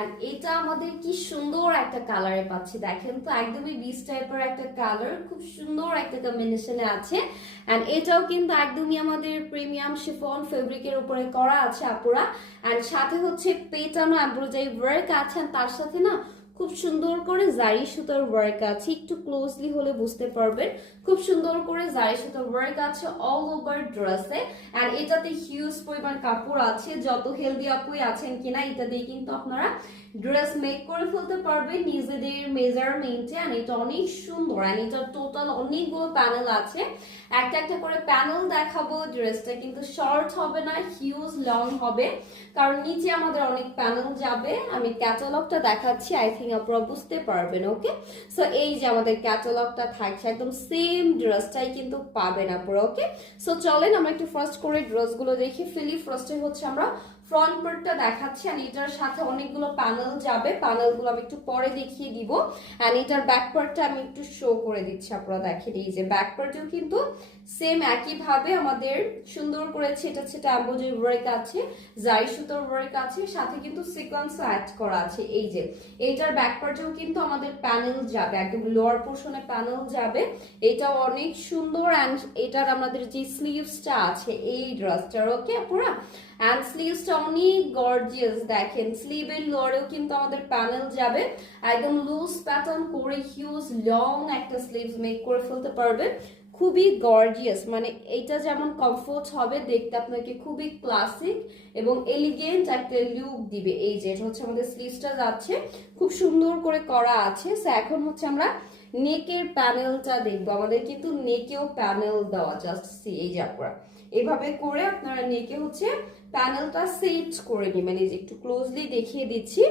And এটা আমাদের কি সুন্দর একটা কালারে পাচ্ছি, দেখেন তো একদমই বিচ টাইপের একটা কালার, খুব সুন্দর একটা কম্বিনেশনে আছে। এন্ড এটাও কিন্তু একদমই আমাদের প্রিমিয়াম শিফন ফেব্রিকের উপরে করা আছে আপুরা। এন্ড সাথে হচ্ছে পেটানো এমব্রয়ডারি ওয়ার্ক আছে, and তার সাথে না খুব সুন্দর করে জারি সুতার ওয়ার্ক আছে, একটু ক্লোজলি হলে বুঝতে পারবেন। খুব সুন্দর করে জারি সুতার ওয়ার্ক আছে অল ওভার ড্রেসে। আর এটাতে হিউজ পরিমাণ কাপড় আছে, যত হেলদি আপুই আছেন কিনা এটা দিয়ে কিন্তু আপনারা ড্রেস মেক করে ফেলতে পারবেন নিজেদের মেজারমেন্টে। আর এটা অনেক সুন্দর, আর এটা টোটাল অনেকগুলো প্যানেল আছে, একটা একটা করে প্যানেল দেখাবো। ড্রেসটা কিন্তু শর্ট হবে না, হিউজ লং হবে, কারণ নিচে আমাদের অনেক প্যানেল যাবে। আমি ক্যাটালগটা দেখাচ্ছি, আই থিঙ্ক আপনারা বুঝতে পারবেন। ওকে, সো এই যে আমাদের ক্যাটালগটা থাকছে, একদম সেম ড্রেসটাই কিন্তু পাবেন আপনারা। ওকে, সো চলেন আমরা একটু ফার্স্ট করে ড্রেসগুলো দেখি ফেলি। ফার্স্টে হচ্ছে আমরা ফ্রন্ট পার্টটা দেখাচ্ছি, আর এটার সাথে অনেকগুলো প্যানেল যাবে, প্যানেলগুলো আমি একটু পরে দেখিয়ে দিব। আর এটার ব্যাক পার্টটা আমি একটু শো করে দিচ্ছি, আপনারা দেখেন এই যে ব্যাক পার্টেও কিন্তু সেম একই ভাবে আমাদের সুন্দর করে ছেটা ছেটা এমব্রয়ডারি ওয়ার্ক আছে, জারি সুতার ওয়ার্ক আছে, সাথে কিন্তু সিকোয়েন্সও অ্যাড করা আছে। এই যে এইটার ব্যাক পার্টেও কিন্তু আমাদের প্যানেল যাবে, একদম লোয়ার পোর্শনে প্যানেল যাবে। এটাও অনেক সুন্দর। অ্যান্ড এটার আমাদের যে স্লিভসটা আছে এই ড্রেসটার, ওকে পুরা, অ্যান্ড স্লিভসটা অনেক গর্জিয়াস। দেখেন স্লিভের লোয়ারেও কিন্তু আমাদের প্যানেল যাবে, একদম লুজ প্যাটার্ন করে হিউজ লং একটা স্লিভস মেক করে ফেলতে পারবে, খুবই গর্জিয়াস। মানে এইটা যেমন কমফোর্ট হবে দেখতে, আপনাকে খুবই ক্লাসিক এবং এলিগেন্ট একটা লুক দিবে। এই যে এটা হচ্ছে আমাদের স্লিভসটা যাচ্ছে, খুব সুন্দর করে করা আছে। সো এখন হচ্ছে আমরা নেকের প্যানেলটা দেখবো। আমাদের কিন্তু নেকেও প্যানেল দেওয়া, জাস্ট সি এই যে আপনারা এভাবে করে আপনারা নেকে হচ্ছে প্যানেলটা সেট করে নেবেন। এই যে একটু ক্লোজলি দেখিয়ে দিচ্ছি।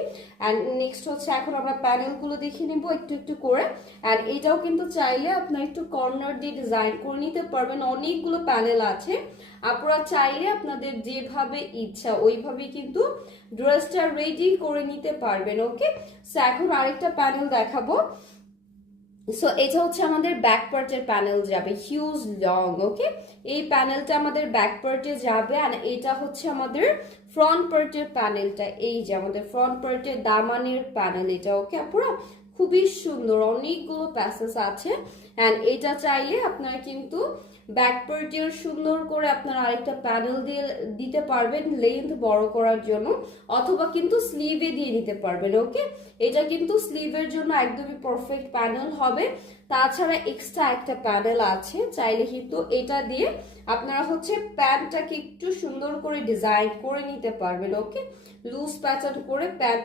অ্যান্ড নেক্সট হচ্ছে এখন আমরা প্যানেলগুলো দেখে নেব একটু একটু করে। আর এটাও কিন্তু চাইলে আপনার একটু কর্নার দিয়ে ডিজাইন করে নিতে পারবেন, অনেকগুলো প্যানেল আছে। আপনারা চাইলে আপনাদের যেভাবে ইচ্ছা ওইভাবে কিন্তু ড্রেসটা রেডি করে নিতে পারবেন। ওকে, সো এখন আরেকটা প্যানেল দেখাবো। সো এটা হচ্ছে আমাদের ব্যাক পার্টের প্যানেল যাবে, হিউজ লং। ওকে, এই প্যানেলটা আমাদের ব্যাক পার্টে যাবে। আর এটা হচ্ছে আমাদের ফ্রন্ট পার্টের প্যানেলটা, এই যে আমাদের ফ্রন্ট পার্টের দামানের প্যানেল এটা। ওকে আপুরা, খুবই সুন্দর, অনেকগুলো প্যাসেজ আছে। অ্যান্ড এটা চাইলে আপনারা কিন্তু ব্যাক পার্টের সুন্দর করে আপনারা আরেকটা প্যানেল দিয়ে দিতে পারবেন লেন্থ বড় করার জন্য, অথবা কিন্তু স্লিভে দিয়ে নিতে পারবেন। ওকে, এটা কিন্তু স্লিভের জন্য একদমই পারফেক্ট প্যানেল হবে। তাছাড়া এক্সট্রা একটা প্যানেল আছে, চাইলে কিন্তু এটা দিয়ে আপনারা হচ্ছে প্যান্টটাকে একটু সুন্দর করে ডিজাইন করে নিতে পারবেন। ওকে, লুজ প্যাটার্ন করে প্যান্ট